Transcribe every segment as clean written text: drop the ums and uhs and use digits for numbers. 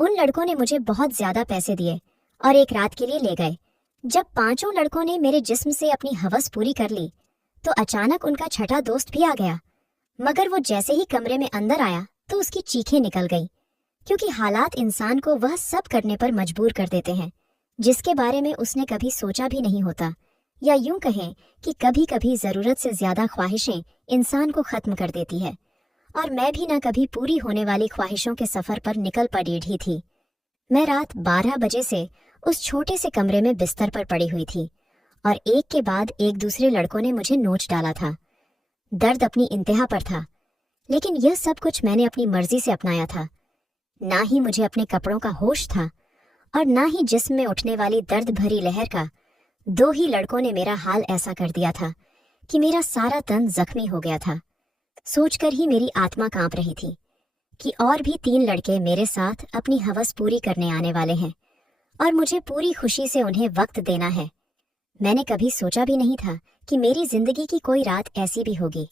उन लड़कों ने मुझे बहुत ज्यादा पैसे दिए और एक रात के लिए ले गए। जब पांचों लड़कों ने मेरे जिस्म से अपनी हवस पूरी कर ली तो अचानक उनका छठा दोस्त भी आ गया। मगर वो जैसे ही कमरे में अंदर आया तो उसकी चीखें निकल गई, क्योंकि हालात इंसान को वह सब करने पर मजबूर कर देते हैं जिसके बारे में उसने कभी सोचा भी नहीं होता, या यूं कहें कि कभी कभी जरूरत से ज्यादा ख्वाहिशें इंसान को खत्म कर देती है। और मैं भी ना कभी पूरी होने वाली ख्वाहिशों के सफर पर निकल पड़ी ही थी। मैं रात 12 बजे से उस छोटे से कमरे में बिस्तर पर पड़ी हुई थी और एक के बाद एक दूसरे लड़कों ने मुझे नोच डाला था। दर्द अपनी इंतहा पर था, लेकिन यह सब कुछ मैंने अपनी मर्जी से अपनाया था। ना ही मुझे अपने कपड़ों का होश था और ना ही जिस्म में उठने वाली दर्द भरी लहर का। दो ही लड़कों ने मेरा हाल ऐसा कर दिया था कि मेरा सारा तन जख्मी हो गया था। सोचकर ही मेरी आत्मा कांप रही थी कि और भी 3 लड़के मेरे साथ अपनी हवस पूरी करने आने वाले हैं और मुझे पूरी खुशी से उन्हें वक्त देना है। मैंने कभी सोचा भी नहीं था कि मेरी जिंदगी की कोई रात ऐसी भी होगी।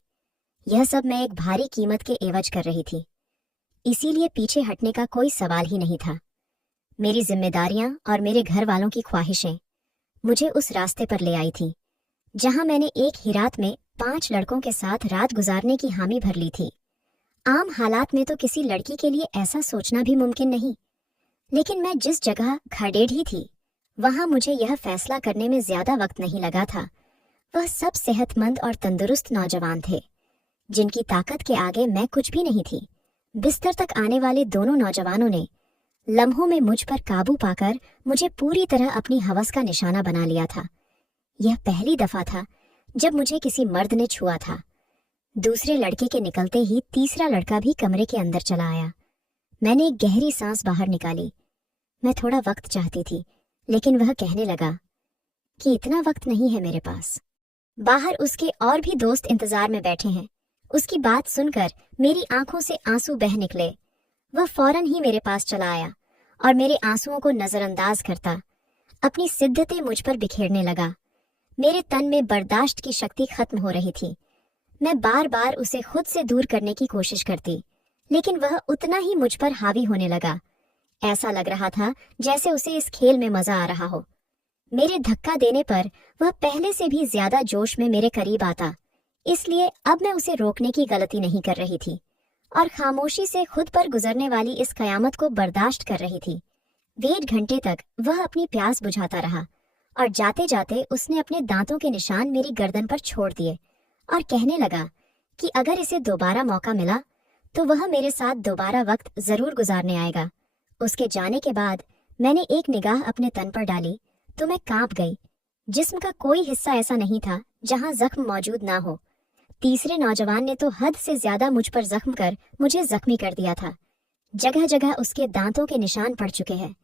यह सब मैं एक भारी कीमत के एवज कर रही थी, इसीलिए पीछे हटने का कोई सवाल ही नहीं था। मेरी जिम्मेदारियां और मेरे घर वालों की ख्वाहिशें मुझे उस रास्ते पर ले आई थी जहां मैंने एक ही रात में 5 लड़कों के साथ रात गुजारने की हामी भर ली थी। आम हालात में तो किसी लड़की के लिए ऐसा सोचना भी मुमकिन नहीं, लेकिन मैं जिस जगह खड़ेढ़ी थी वहां मुझे यह फैसला करने में ज्यादा वक्त नहीं लगा था। वह सब सेहतमंद और तंदुरुस्त नौजवान थे जिनकी ताकत के आगे मैं कुछ भी नहीं थी। बिस्तर तक आने वाले दोनों नौजवानों ने लम्हों में मुझ पर काबू पाकर मुझे पूरी तरह अपनी हवस का निशाना बना लिया था। यह पहली दफा था जब मुझे किसी मर्द ने छुआ था। दूसरे लड़के के निकलते ही तीसरा लड़का भी कमरे के अंदर चला आया। मैंने एक गहरी सांस बाहर निकाली। मैं थोड़ा वक्त चाहती थी, लेकिन वह कहने लगा कि इतना वक्त नहीं है मेरे पास। बाहर उसके और भी दोस्त इंतजार में बैठे हैं। उसकी बात सुनकर मेरी आंखों से आंसू बह निकले। वह फौरन ही मेरे पास चला आया और मेरे आंसुओं को नजरअंदाज करता अपनी सिद्धतें मुझ पर बिखेरने लगा। मेरे तन में बर्दाश्त की शक्ति खत्म हो रही थी। मैं बार बार उसे खुद से दूर करने की कोशिश करती, लेकिन वह उतना ही मुझ पर हावी होने लगा। ऐसा लग रहा था जैसे उसे इस खेल में मजा आ रहा हो। मेरे धक्का देने पर वह पहले से भी ज्यादा जोश में मेरे करीब आता, इसलिए अब मैं उसे रोकने की गलती नहीं कर रही थी और खामोशी से खुद पर गुजरने वाली इस कयामत को बर्दाश्त कर रही थी। 1.5 घंटे तक वह अपनी प्यास बुझाता रहा और जाते जाते उसने अपने दांतों के निशान मेरी गर्दन पर छोड़ दिए और कहने लगा कि अगर इसे दोबारा मौका मिला तो वह मेरे साथ दोबारा वक्त जरूर गुजारने आएगा। उसके जाने के बाद मैंने एक निगाह अपने तन पर डाली तो मैं कांप गई। जिस्म का कोई हिस्सा ऐसा नहीं था जहां जख्म मौजूद ना हो। तीसरे नौजवान ने तो हद से ज्यादा मुझ पर जख्म कर मुझे जख्मी कर दिया था। जगह जगह उसके दांतों के निशान पड़ चुके हैं।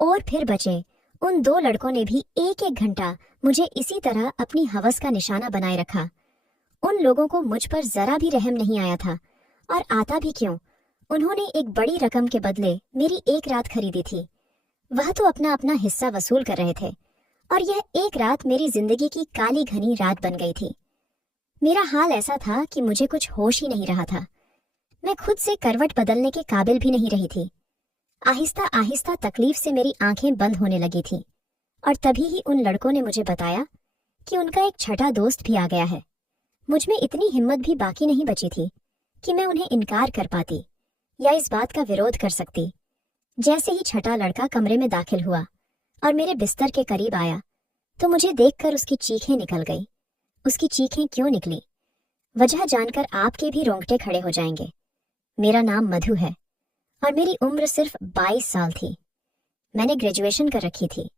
और फिर बचे उन 2 लड़कों ने भी 1-1 घंटा मुझे इसी तरह अपनी हवस का निशाना बनाए रखा। उन लोगों को मुझ पर जरा भी रहम नहीं आया था, और आता भी क्यों। उन्होंने एक बड़ी रकम के बदले मेरी एक रात खरीदी थी। वह तो अपना अपना हिस्सा वसूल कर रहे थे और यह एक रात मेरी जिंदगी की काली घनी रात बन गई थी। मेरा हाल ऐसा था कि मुझे कुछ होश ही नहीं रहा था। मैं खुद से करवट बदलने के काबिल भी नहीं रही थी। आहिस्ता आहिस्ता तकलीफ से मेरी आंखें बंद होने लगी थी और तभी ही उन लड़कों ने मुझे बताया कि उनका एक छठा दोस्त भी आ गया है। मुझ में इतनी हिम्मत भी बाकी नहीं बची थी कि मैं उन्हें इनकार कर पाती या इस बात का विरोध कर सकती। जैसे ही छठा लड़का कमरे में दाखिल हुआ और मेरे बिस्तर के करीब आया तो मुझे देखकर उसकी चीखें निकल गई। उसकी चीखें क्यों निकली, वजह जानकर आपके भी रोंगटे खड़े हो जाएंगे। मेरा नाम मधु है और मेरी उम्र सिर्फ 22 साल थी। मैंने ग्रेजुएशन कर रखी थी,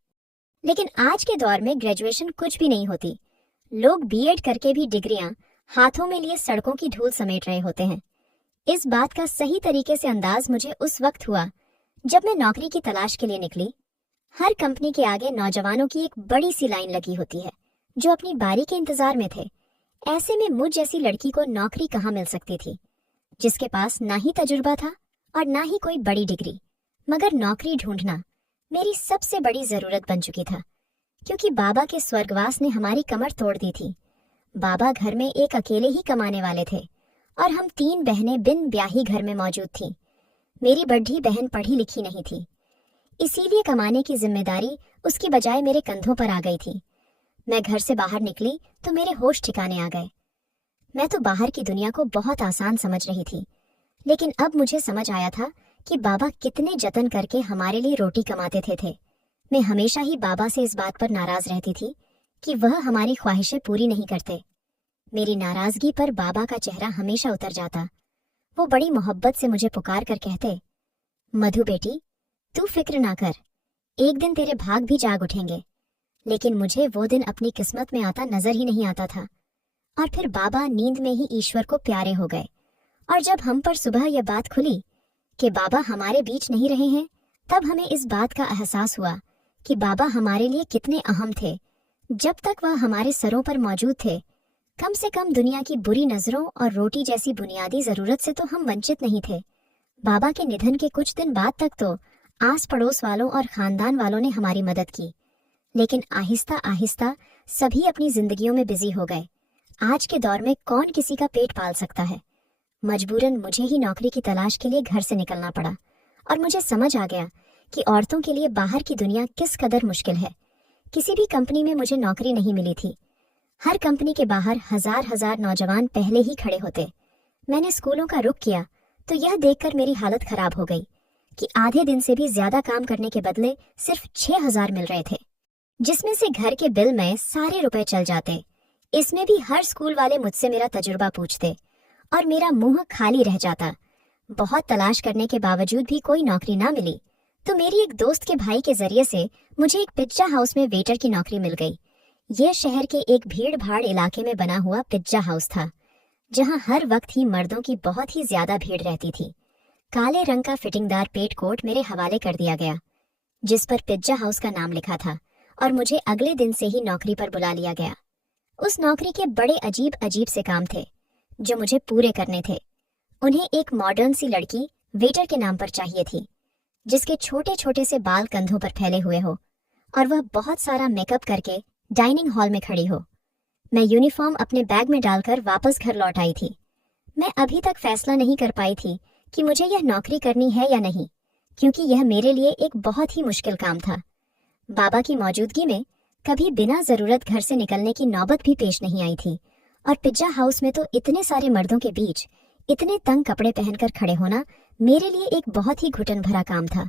लेकिन आज के दौर में ग्रेजुएशन कुछ भी नहीं होती। लोग बीएड करके भी डिग्रियां हाथों में लिए सड़कों की धूल समेट रहे होते हैं। इस बात का सही तरीके से अंदाज मुझे उस वक्त हुआ जब मैं नौकरी की तलाश के लिए निकली। हर कंपनी के आगे नौजवानों की एक बड़ी सी लाइन लगी होती है जो अपनी बारी के इंतजार में थे। ऐसे में मुझ जैसी लड़की को नौकरी कहाँ मिल सकती थी, जिसके पास ना ही तजुर्बा था और ना ही कोई बड़ी डिग्री। मगर नौकरी ढूंढना मेरी सबसे बड़ी जरूरत बन चुकी था, क्योंकि बाबा के स्वर्गवास ने हमारी कमर तोड़ दी थी। बाबा घर में एक अकेले ही कमाने वाले थे और हम 3 बहनें बिन ब्याही घर में मौजूद थीं। मेरी बड़ी बहन पढ़ी लिखी नहीं थी इसीलिए कमाने की जिम्मेदारी उसकी बजाय मेरे कंधों पर आ गई थी। मैं घर से बाहर निकली तो मेरे होश ठिकाने आ गए। मैं तो बाहर की दुनिया को बहुत आसान समझ रही थी, लेकिन अब मुझे समझ आया था कि बाबा कितने जतन करके हमारे लिए रोटी कमाते थे। मैं हमेशा ही बाबा से इस बात पर नाराज रहती थी कि वह हमारी ख्वाहिशें पूरी नहीं करते। मेरी नाराजगी पर बाबा का चेहरा हमेशा उतर जाता। वो बड़ी मोहब्बत से मुझे पुकार कर कहते, मधु बेटी, तू फिक्र ना कर, एक दिन तेरे भाग भी जाग उठेंगे। लेकिन मुझे वो दिन अपनी किस्मत में आता नजर ही नहीं आता था। और फिर बाबा नींद में ही ईश्वर को प्यारे हो गए। और जब हम पर सुबह यह बात खुली कि बाबा हमारे बीच नहीं रहे हैं, तब हमें इस बात का एहसास हुआ कि बाबा हमारे लिए कितने अहम थे। जब तक वह हमारे सरों पर मौजूद थे, कम से कम दुनिया की बुरी नजरों और रोटी जैसी बुनियादी जरूरत से तो हम वंचित नहीं थे। बाबा के निधन के कुछ दिन बाद तक तो आस पड़ोस वालों और खानदान वालों ने हमारी मदद की, लेकिन आहिस्ता आहिस्ता सभी अपनी जिंदगियों में बिजी हो गए। आज के दौर में कौन किसी का पेट पाल सकता है। मजबूरन मुझे ही नौकरी की तलाश के लिए घर से निकलना पड़ा और मुझे समझ आ गया कि औरतों के लिए बाहर की दुनिया किस कदर मुश्किल है। किसी भी कंपनी में मुझे नौकरी नहीं मिली थी। हर कंपनी के बाहर हजार हजार नौजवान पहले ही खड़े होते। मैंने स्कूलों का रुख किया तो यह देखकर मेरी हालत खराब हो गई कि आधे दिन से भी ज्यादा काम करने के बदले सिर्फ 6,000 मिल रहे थे, जिसमें से घर के बिल में सारे रुपए चल जाते। इसमें भी हर स्कूल वाले मुझसे मेरा तजुर्बा पूछते और मेरा मुंह खाली रह जाता। बहुत तलाश करने के बावजूद भी कोई नौकरी ना मिली तो मेरी एक दोस्त के भाई के जरिए से मुझे एक पिज्जा हाउस में वेटर की नौकरी मिल गई। यह शहर के एक भीड़ भाड़ इलाके में बना हुआ पिज्जा हाउस था, जहां हर वक्त ही मर्दों की बहुत ही ज्यादा भीड़ रहती थी। काले रंग का फिटिंगदार पेट कोट मेरे हवाले कर दिया गया, जिस पर पिज्जा हाउस का नाम लिखा था, और मुझे अगले दिन से ही नौकरी पर बुला लिया गया। उस नौकरी के बड़े अजीब अजीब से काम थे जो मुझे पूरे करने थे। उन्हें एक मॉडर्न सी लड़की वेटर के नाम पर चाहिए थी, जिसके छोटे छोटे से बाल कंधों पर फैले हुए हो और वह बहुत सारा मेकअप करके डाइनिंग हॉल में खड़ी हो। मैं यूनिफॉर्म अपने बैग में डालकर वापस घर लौट आई थी। मैं अभी तक फैसला नहीं कर पाई थी कि मुझे यह नौकरी करनी है या नहीं, क्योंकि यह मेरे लिए एक बहुत ही मुश्किल काम था। बाबा की मौजूदगी में कभी बिना जरूरत घर से निकलने की नौबत भी पेश नहीं आई थी, और पिज्जा हाउस में तो इतने सारे मर्दों के बीच इतने तंग कपड़े पहनकर खड़े होना मेरे लिए एक बहुत ही घुटन भरा काम था।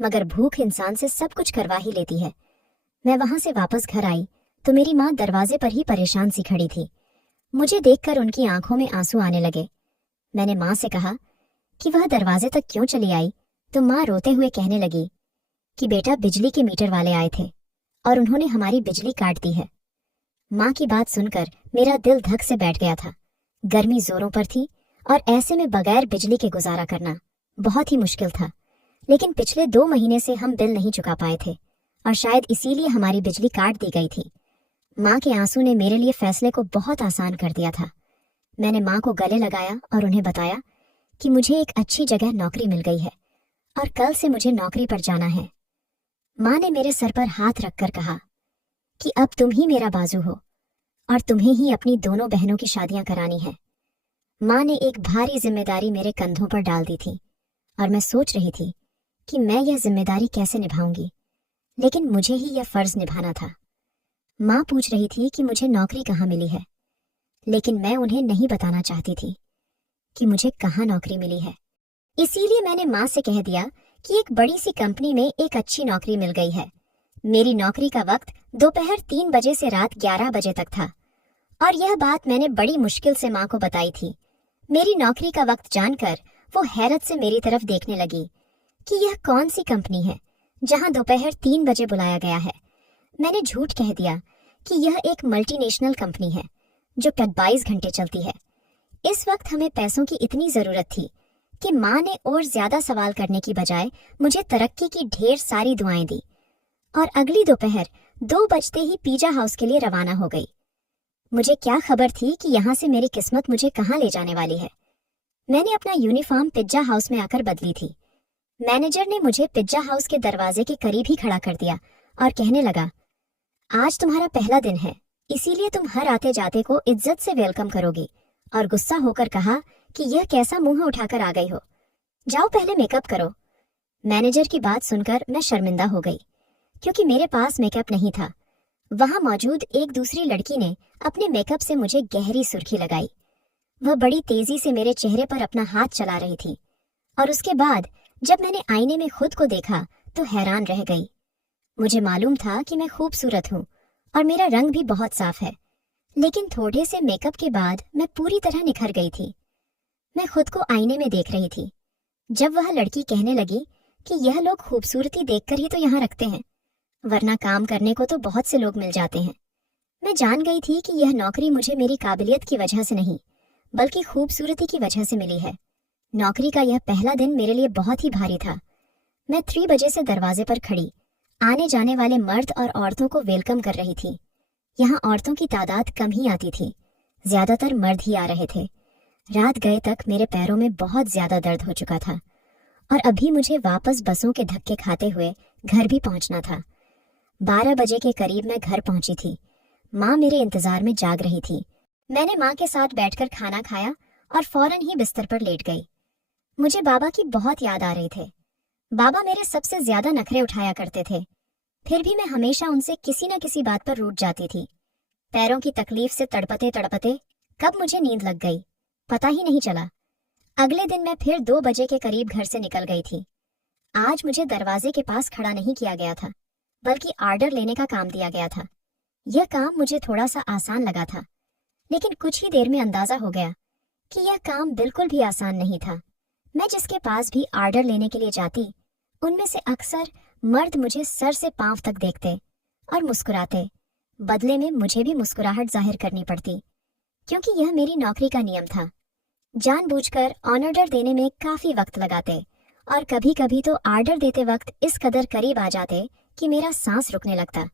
मगर भूख इंसान से सब कुछ करवा ही लेती है। मैं वहां से वापस घर आई तो मेरी माँ दरवाजे पर ही परेशान सी खड़ी थी। मुझे देखकर उनकी आंखों में आंसू आने लगे। मैंने माँ से कहा कि वह दरवाजे तक क्यों चली आई, तो माँ रोते हुए कहने लगी कि बेटा, बिजली के मीटर वाले आए थे और उन्होंने हमारी बिजली काट दी है। माँ की बात सुनकर मेरा दिल धक से बैठ गया था। गर्मी जोरों पर थी और ऐसे में बगैर बिजली के गुजारा करना बहुत ही मुश्किल था। लेकिन पिछले 2 महीने से हम बिल नहीं चुका पाए थे और शायद इसीलिए हमारी बिजली काट दी गई थी। माँ के आंसू ने मेरे लिए फैसले को बहुत आसान कर दिया था। मैंने माँ को गले लगाया और उन्हें बताया कि मुझे एक अच्छी जगह नौकरी मिल गई है और कल से मुझे नौकरी पर जाना है। माँ ने मेरे सर पर हाथ रखकर कहा कि अब तुम ही मेरा बाजू हो और तुम्हें ही अपनी दोनों बहनों की शादियां करानी है। माँ ने एक भारी जिम्मेदारी मेरे कंधों पर डाल दी थी और मैं सोच रही थी कि मैं यह जिम्मेदारी कैसे निभाऊंगी, लेकिन मुझे ही यह फर्ज निभाना था। माँ पूछ रही थी कि मुझे नौकरी कहाँ मिली है, लेकिन मैं उन्हें नहीं बताना चाहती थी कि मुझे कहाँ नौकरी मिली है। इसीलिए मैंने माँ से कह दिया कि एक बड़ी सी कंपनी में एक अच्छी नौकरी मिल गई है। मेरी नौकरी का वक्त दोपहर 3 बजे से रात 11 बजे तक था और यह बात मैंने बड़ी मुश्किल से माँ को बताई थी। मेरी नौकरी का वक्त जानकर वो हैरत से मेरी तरफ देखने लगी कि यह कौन सी कंपनी है जहां दोपहर 3 बजे बुलाया गया है। मैंने झूठ कह दिया कि यह एक मल्टीनेशनल कंपनी है जो 22 घंटे चलती है। इस वक्त हमें पैसों की इतनी जरूरत थी कि माँ ने और ज्यादा सवाल करने की बजाय मुझे तरक्की की ढेर सारी दुआएं दी और अगली दोपहर 2 बजते ही पिज्जा हाउस के लिए रवाना हो गई। मुझे क्या खबर थी कि यहाँ से मेरी किस्मत मुझे कहाँ ले जाने वाली है। मैंने अपना यूनिफॉर्म पिज्जा हाउस में आकर बदली थी। मैनेजर ने मुझे पिज्जा हाउस के दरवाजे के करीब ही खड़ा कर दिया और कहने लगा, आज तुम्हारा पहला दिन है, इसीलिए तुम हर आते जाते को इज्जत से वेलकम करोगी। और गुस्सा होकर कहा कि यह कैसा मुंह उठाकर आ गई हो, जाओ पहले मेकअप करो। मैनेजर की बात सुनकर मैं शर्मिंदा हो गई, क्योंकि मेरे पास मेकअप नहीं था। वहां मौजूद एक दूसरी लड़की ने अपने मेकअप से मुझे गहरी सुर्खी लगाई। वह बड़ी तेजी से मेरे चेहरे पर अपना हाथ चला रही थी, और उसके बाद जब मैंने आईने में खुद को देखा तो हैरान रह गई। मुझे मालूम था कि मैं खूबसूरत हूँ और मेरा रंग भी बहुत साफ है, लेकिन थोड़े से मेकअप के बाद मैं पूरी तरह निखर गई थी। मैं खुद को आईने में देख रही थी जब वह लड़की कहने लगी कि यह लोग खूबसूरती देखकर ही तो यहाँ रखते हैं, वरना काम करने को तो बहुत से लोग मिल जाते हैं। मैं जान गई थी कि यह नौकरी मुझे मेरी काबिलियत की वजह से नहीं, बल्कि खूबसूरती की वजह से मिली है। नौकरी का यह पहला दिन मेरे लिए बहुत ही भारी था। मैं 3 बजे से दरवाजे पर खड़ी आने जाने वाले मर्द और औरतों को वेलकम कर रही थी। यहाँ औरतों की तादाद कम ही आती थी, ज्यादातर मर्द ही आ रहे थे। रात गए तक मेरे पैरों में बहुत ज्यादा दर्द हो चुका था, और अभी मुझे वापस बसों के धक्के खाते हुए घर भी पहुंचना था। 12 बजे के करीब मैं घर पहुंची थी। माँ मेरे इंतजार में जाग रही थी। मैंने माँ के साथ बैठकर खाना खाया और फौरन ही बिस्तर पर लेट गई। मुझे बाबा की बहुत याद आ रही थी। बाबा मेरे सबसे ज्यादा नखरे उठाया करते थे, फिर भी मैं हमेशा उनसे किसी न किसी बात पर रूठ जाती थी। पैरों की तकलीफ से तड़पते तड़पते कब मुझे नींद लग गई पता ही नहीं चला। अगले दिन मैं फिर 2 बजे के करीब घर से निकल गई थी। आज मुझे दरवाजे के पास खड़ा नहीं किया गया था, बल्कि आर्डर लेने का काम दिया गया था। यह काम मुझे थोड़ा सा आसान लगा था, लेकिन कुछ ही देर में अंदाजा हो गया कि यह काम बिल्कुल भी आसान नहीं था। मैं जिसके पास भी आर्डर लेने के लिए जाती, उनमें से अक्सर मर्द मुझे सर से पांव तक देखते और मुस्कुराते। बदले में मुझे भी मुस्कुराहट जाहिर करनी पड़ती, क्योंकि यह मेरी नौकरी का नियम था। जानबूझकर ऑर्डर देने में काफी वक्त लगाते, और कभी कभी तो आर्डर देते वक्त इस कदर करीब आ जाते कि मेरा सांस रुकने लगता।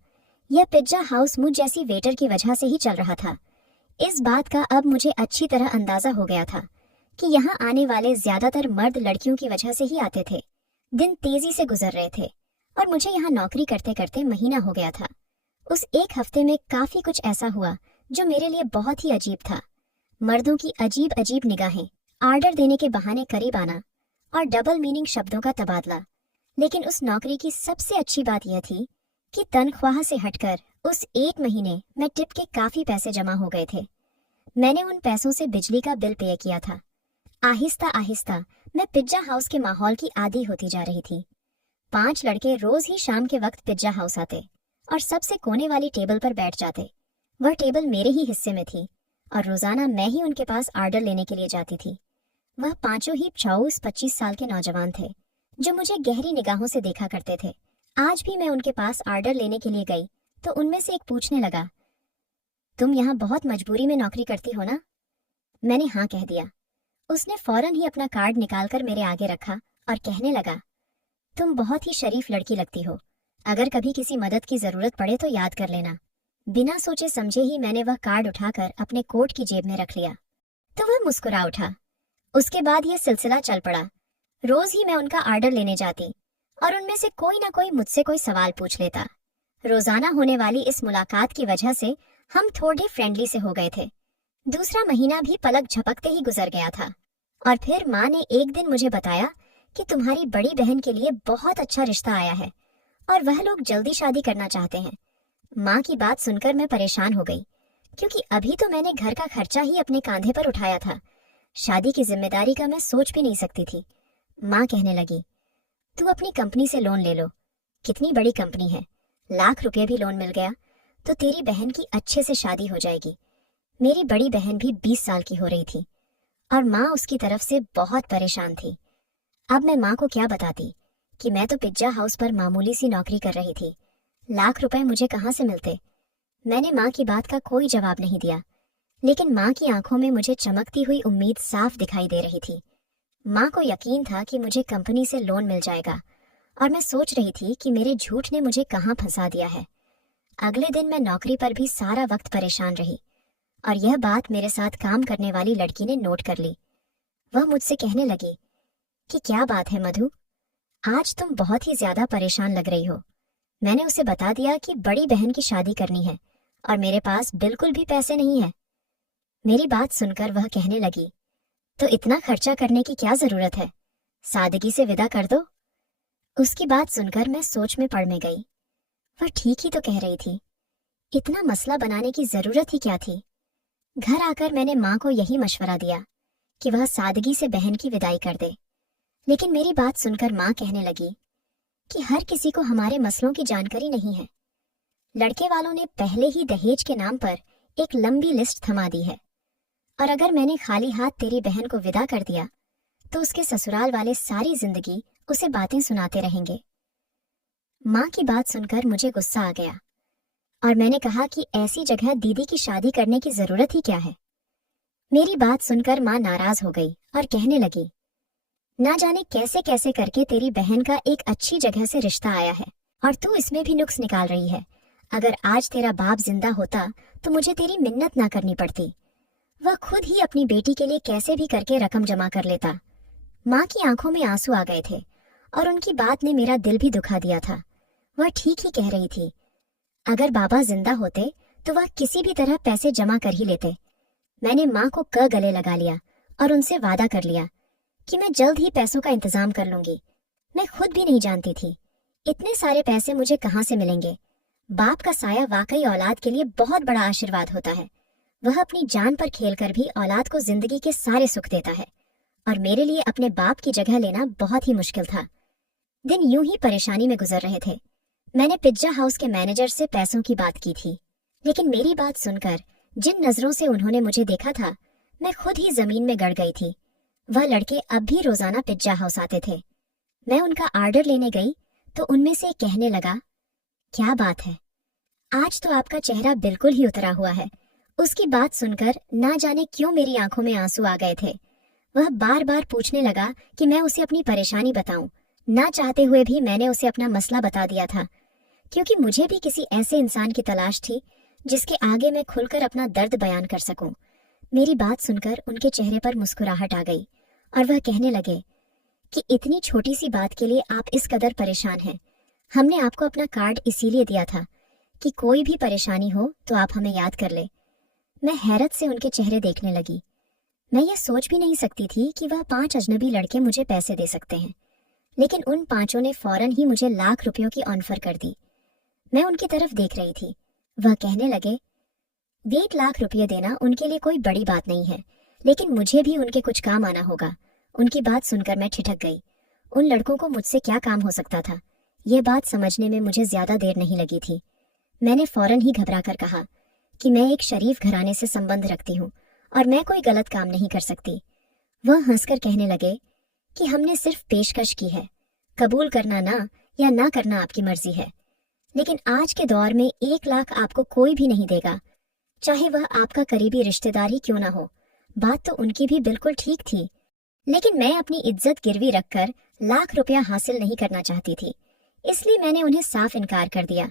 यह पिज्जा हाउस मुझ जैसी वेटर की वजह से ही चल रहा था। इस बात का अब मुझे अच्छी तरह अंदाजा हो गया था कि यहाँ आने वाले ज्यादातर मर्द लड़कियों की वजह से ही आते थे। दिन तेजी से गुजर रहे थे, और मुझे यहाँ नौकरी करते करते महीना हो गया था। उस एक हफ्ते में काफी कुछ ऐसा हुआ जो मेरे लिए बहुत ही अजीब था। मर्दों की अजीब अजीब निगाहें, आर्डर देने के बहाने करीब आना, और डबल मीनिंग शब्दों का तबादला। लेकिन उस नौकरी की सबसे अच्छी बात यह थी कि तनख्वाह से हटकर उस एक महीने में टिप के काफी पैसे जमा हो गए थे। मैंने उन पैसों से बिजली का बिल पे किया था। आहिस्ता आहिस्ता मैं पिज्जा हाउस के माहौल की आदी होती जा रही थी। 5 लड़के रोज ही शाम के वक्त पिज्जा हाउस आते और सबसे कोने वाली टेबल पर बैठ जाते। वह टेबल मेरे ही हिस्से में थी, और रोजाना मैं ही उनके पास आर्डर लेने के लिए जाती थी। वह पांचों ही 24-25 साल के नौजवान थे, जो मुझे गहरी निगाहों से देखा करते थे। आज भी मैं उनके पास आर्डर लेने के लिए गई तो उनमें से एक पूछने लगा, तुम यहाँ बहुत मजबूरी में नौकरी करती हो ना? मैंने हाँ कह दिया। उसने फौरन ही अपना कार्ड निकालकर मेरे आगे रखा और कहने लगा, तुम बहुत ही शरीफ लड़की लगती हो। अगर कभी किसी मदद की जरूरत पड़े तो याद कर लेना। बिना सोचे समझे ही मैंने वह कार्ड उठाकर अपने कोट की जेब में रख लिया, तो वह मुस्कुरा उठा। उसके बाद यह सिलसिला चल पड़ा। रोज ही मैं उनका आर्डर लेने जाती, और उनमें से कोई ना कोई मुझसे कोई सवाल पूछ लेता। रोजाना होने वाली इस मुलाकात की वजह से हम थोड़े फ्रेंडली से हो गए थे। दूसरा महीना भी पलक झपकते ही गुजर गया था, और फिर माँ ने एक दिन मुझे बताया कि तुम्हारी बड़ी बहन के लिए बहुत अच्छा रिश्ता आया है और वह लोग जल्दी शादी करना चाहते हैं। माँ की बात सुनकर मैं परेशान हो गई, क्योंकि अभी तो मैंने घर का खर्चा ही अपने कांधे पर उठाया था। शादी की जिम्मेदारी का मैं सोच भी नहीं सकती थी। माँ कहने लगी, तू अपनी कंपनी से लोन ले लो। कितनी बड़ी कंपनी है, लाख रुपए भी लोन मिल गया तो तेरी बहन की अच्छे से शादी हो जाएगी। मेरी बड़ी बहन भी 20 साल की हो रही थी, और माँ उसकी तरफ से बहुत परेशान थी। अब मैं माँ को क्या बताती कि मैं तो पिज्जा हाउस पर मामूली सी नौकरी कर रही थी। लाख रुपए मुझे कहाँ से मिलते? मैंने माँ की बात का कोई जवाब नहीं दिया, लेकिन माँ की आंखों में मुझे चमकती हुई उम्मीद साफ दिखाई दे रही थी। माँ को यकीन था कि मुझे कंपनी से लोन मिल जाएगा, और मैं सोच रही थी कि मेरे झूठ ने मुझे कहाँ फंसा दिया है। अगले दिन मैं नौकरी पर भी सारा वक्त परेशान रही, और यह बात मेरे साथ काम करने वाली लड़की ने नोट कर ली। वह मुझसे कहने लगी कि क्या बात है मधु, आज तुम बहुत ही ज्यादा परेशान लग रही हो। मैंने उसे बता दिया कि बड़ी बहन की शादी करनी है और मेरे पास बिल्कुल भी पैसे नहीं है। मेरी बात सुनकर वह कहने लगी, तो इतना खर्चा करने की क्या जरूरत है, सादगी से विदा कर दो। उसकी बात सुनकर मैं सोच में पड़ में गई। वह ठीक ही तो कह रही थी। इतना मसला बनाने की जरूरत ही क्या थी। घर आकर मैंने माँ को यही मशवरा दिया कि वह सादगी से बहन की विदाई कर दे। लेकिन मेरी बात सुनकर माँ कहने लगी कि हर किसी को हमारे मसलों की जानकारी नहीं है। लड़के वालों ने पहले ही दहेज के नाम पर एक लंबी लिस्ट थमा दी है, और अगर मैंने खाली हाथ तेरी बहन को विदा कर दिया तो उसके ससुराल वाले सारी जिंदगी उसे बातें सुनाते रहेंगे। माँ की बात सुनकर मुझे गुस्सा आ गया और मैंने कहा कि ऐसी जगह दीदी की शादी करने की जरूरत ही क्या है। मेरी बात सुनकर माँ नाराज हो गई और कहने लगी, ना जाने कैसे कैसे करके तेरी बहन का एक अच्छी जगह से रिश्ता आया है और तू इसमें भी नुक्स निकाल रही है। अगर आज तेरा बाप जिंदा होता तो मुझे तेरी मिन्नत ना करनी पड़ती। वह खुद ही अपनी बेटी के लिए कैसे भी करके रकम जमा कर लेता। माँ की आंखों में आंसू आ गए थे और उनकी बात ने मेरा दिल भी दुखा दिया था। वह ठीक ही कह रही थी। अगर बाबा जिंदा होते तो वह किसी भी तरह पैसे जमा कर ही लेते। मैंने माँ को गले लगा लिया और उनसे वादा कर लिया कि मैं जल्द ही पैसों का इंतजाम कर लूंगी। मैं खुद भी नहीं जानती थी इतने सारे पैसे मुझे कहाँ से मिलेंगे। बाप का साया वाकई औलाद के लिए बहुत बड़ा आशीर्वाद होता है। वह अपनी जान पर खेलकर भी औलाद को जिंदगी के सारे सुख देता है, और मेरे लिए अपने बाप की जगह लेना बहुत ही मुश्किल था। दिन यूं ही परेशानी में गुजर रहे थे। मैंने पिज्जा हाउस के मैनेजर से पैसों की बात की थी, लेकिन मेरी बात सुनकर जिन नजरों से उन्होंने मुझे देखा था, मैं खुद ही जमीन में गड़ गई थी। वह लड़के अब भी रोजाना पिज्जा हाउस आते थे। मैं उनका ऑर्डर लेने गई तो उनमें से कहने लगा, क्या बात है, आज तो आपका चेहरा बिल्कुल ही उतरा हुआ है। उसकी बात सुनकर ना जाने क्यों मेरी आंखों में आंसू आ गए थे। वह बार बार पूछने लगा कि मैं उसे अपनी परेशानी बताऊं। ना चाहते हुए भी मैंने उसे अपना मसला बता दिया था, क्योंकि मुझे भी किसी ऐसे इंसान की तलाश थी जिसके आगे मैं खुलकर अपना दर्द बयान कर सकूं। मेरी बात सुनकर उनके चेहरे पर मुस्कुराहट आ गई और वह कहने लगे कि इतनी छोटी सी बात के लिए आप इस कदर परेशान हैं। हमने आपको अपना कार्ड इसीलिए दिया था कि कोई भी परेशानी हो तो आप हमें याद कर ले। मैं हैरत से उनके चेहरे देखने लगी। मैं ये सोच भी नहीं सकती थी कि वह 5 अजनबी लड़के मुझे पैसे दे सकते हैं, लेकिन उन पांचों ने फौरन ही मुझे लाख रुपयों की ऑफर कर दी। मैं उनकी तरफ देख रही थी। वह कहने लगे, 1 लाख रुपये देना उनके लिए कोई बड़ी बात नहीं है, लेकिन मुझे भी उनके कुछ काम आना होगा। उनकी बात सुनकर मैं ठिठक गई। उन लड़कों को मुझसे क्या काम हो सकता था, यह बात समझने में मुझे ज्यादा देर नहीं लगी थी। मैंने फौरन ही घबराकर कहा कि मैं एक शरीफ घराने से संबंध रखती हूँ और मैं कोई गलत काम नहीं कर सकती। वह हंसकर कहने लगे कि हमने सिर्फ पेशकश की है, कबूल करना ना या ना करना आपकी मर्जी है, लेकिन आज के दौर में 1 लाख आपको कोई भी नहीं देगा, चाहे वह आपका करीबी रिश्तेदार ही क्यों ना हो। बात तो उनकी भी बिल्कुल ठीक थी, लेकिन मैं अपनी इज्जत गिरवी रखकर लाख रुपया हासिल नहीं करना चाहती थी, इसलिए मैंने उन्हें साफ इनकार कर दिया।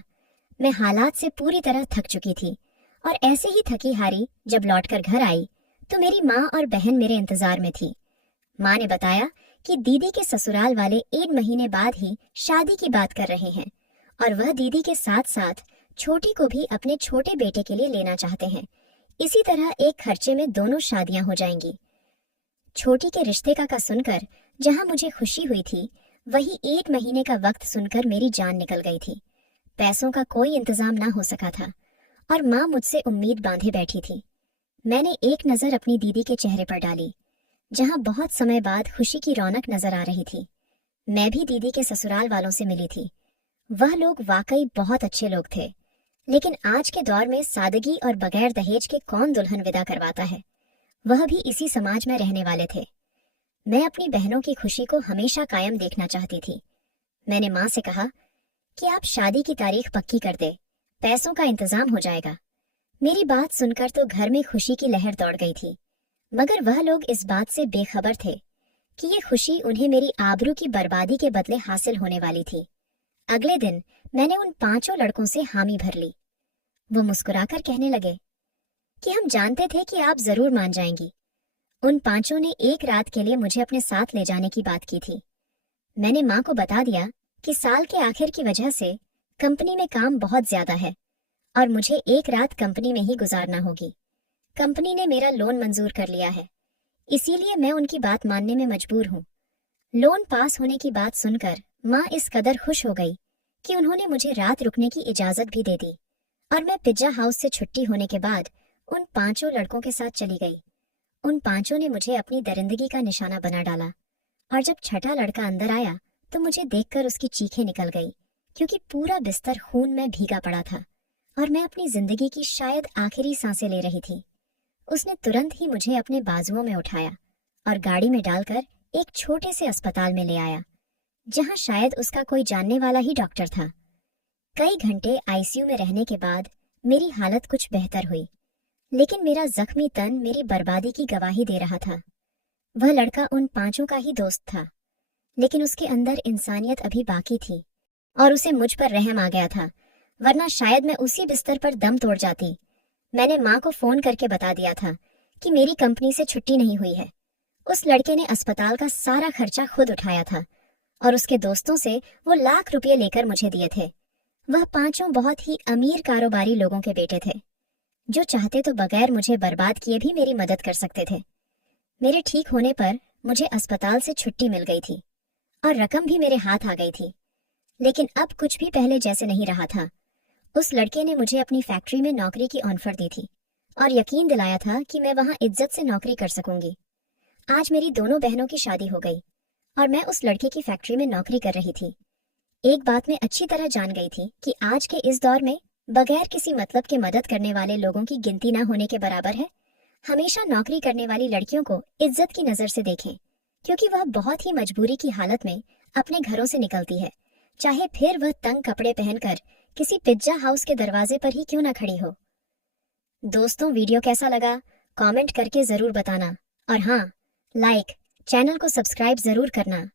मैं हालात से पूरी तरह थक चुकी थी और ऐसे ही थकी हारी जब लौटकर घर आई तो मेरी माँ और बहन मेरे इंतजार में थी। माँ ने बताया कि दीदी के ससुराल वाले 1 महीने बाद ही शादी की बात कर रहे हैं और वह दीदी के साथ साथ छोटी को भी अपने छोटे बेटे के लिए लेना चाहते हैं। इसी तरह एक खर्चे में दोनों शादियां हो जाएंगी। छोटी के रिश्ते का सुनकर जहां मुझे खुशी हुई थी, वही 1 महीने का वक्त सुनकर मेरी जान निकल गई थी। पैसों का कोई इंतजाम ना हो सका था और माँ मुझसे उम्मीद बांधे बैठी थी। मैंने एक नजर अपनी दीदी के चेहरे पर डाली, जहां बहुत समय बाद खुशी की रौनक नजर आ रही थी। मैं भी दीदी के ससुराल वालों से मिली थी। वह लोग वाकई बहुत अच्छे लोग थे, लेकिन आज के दौर में सादगी और बगैर दहेज के कौन दुल्हन विदा करवाता है, वह भी इसी समाज में रहने वाले थे। मैं अपनी बहनों की खुशी को हमेशा कायम देखना चाहती थी। मैंने माँ से कहा कि आप शादी की तारीख पक्की कर दे, पैसों का इंतजाम हो जाएगा। मेरी बात सुनकर तो घर में खुशी की लहर दौड़ गई थी, मगर वह लोग इस बात से बेखबर थे कि ये खुशी उन्हें मेरी आबरू की बर्बादी के बदले हासिल होने वाली थी। अगले दिन मैंने उन 5 लड़कों से हामी भर ली। वो मुस्कुराकर कहने लगे कि हम जानते थे कि आप जरूर मान जाएंगी। उन 5 ने एक रात के लिए मुझे अपने साथ ले जाने की बात की थी। मैंने माँ को बता दिया कि साल के आखिर की वजह से कंपनी में काम बहुत ज्यादा है और मुझे एक रात कंपनी में ही गुजारना होगी। कंपनी ने मेरा लोन मंजूर कर लिया है, इसीलिए मैं उनकी बात मानने में मजबूर हूँ। लोन पास होने की बात सुनकर माँ इस कदर खुश हो गई कि उन्होंने मुझे रात रुकने की इजाजत भी दे दी और मैं पिज्जा हाउस से छुट्टी होने के बाद उन 5 लड़कों के साथ चली गई। उन 5 ने मुझे अपनी दरिंदगी का निशाना बना डाला और जब छठा लड़का अंदर आया तो मुझे देखकर उसकी चीखें निकल गई, क्योंकि पूरा बिस्तर खून में भीगा पड़ा था और मैं अपनी जिंदगी की शायद आखिरी सांसें ले रही थी। उसने तुरंत ही मुझे अपने बाजुओं में उठाया और गाड़ी में डालकर एक छोटे से अस्पताल में ले आया, जहां शायद उसका कोई जानने वाला ही डॉक्टर था। कई घंटे आईसीयू में रहने के बाद मेरी हालत कुछ बेहतर हुई, लेकिन मेरा जख्मी तन मेरी बर्बादी की गवाही दे रहा था। वह लड़का उन 5 का ही दोस्त था, लेकिन उसके अंदर इंसानियत अभी बाकी थी और उसे मुझ पर रहम आ गया था, वरना शायद मैं उसी बिस्तर पर दम तोड़ जाती। मैंने माँ को फोन करके बता दिया था कि मेरी कंपनी से छुट्टी नहीं हुई है। उस लड़के ने अस्पताल का सारा खर्चा खुद उठाया था और उसके दोस्तों से वो लाख रुपये लेकर मुझे दिए थे। वह 5 बहुत ही अमीर कारोबारी लोगों के बेटे थे, जो चाहते तो बगैर मुझे बर्बाद किए भी मेरी मदद कर सकते थे। मेरे ठीक होने पर मुझे अस्पताल से छुट्टी मिल गई थी और रकम भी मेरे हाथ आ गई थी, लेकिन अब कुछ भी पहले जैसे नहीं रहा था। उस लड़के ने मुझे अपनी फैक्ट्री में नौकरी की ऑफर दी थी और यकीन दिलाया था कि मैं वहां इज्जत से नौकरी कर सकूंगी। आज मेरी दोनों बहनों की शादी हो गई और मैं उस लड़के की फैक्ट्री में नौकरी कर रही थी। एक बात मैं अच्छी तरह जान गई थी कि आज के इस दौर में बगैर किसी मतलब के मदद करने वाले लोगों की गिनती ना होने के बराबर है। हमेशा नौकरी करने वाली लड़कियों को इज्जत की नजर से देखें, क्योंकि वह बहुत ही मजबूरी की हालत में अपने घरों से निकलती है, चाहे फिर वह तंग कपड़े पहनकर किसी पिज्जा हाउस के दरवाजे पर ही क्यों ना खड़ी हो। दोस्तों, वीडियो कैसा लगा कमेंट करके जरूर बताना और हाँ, लाइक, चैनल को सब्सक्राइब जरूर करना।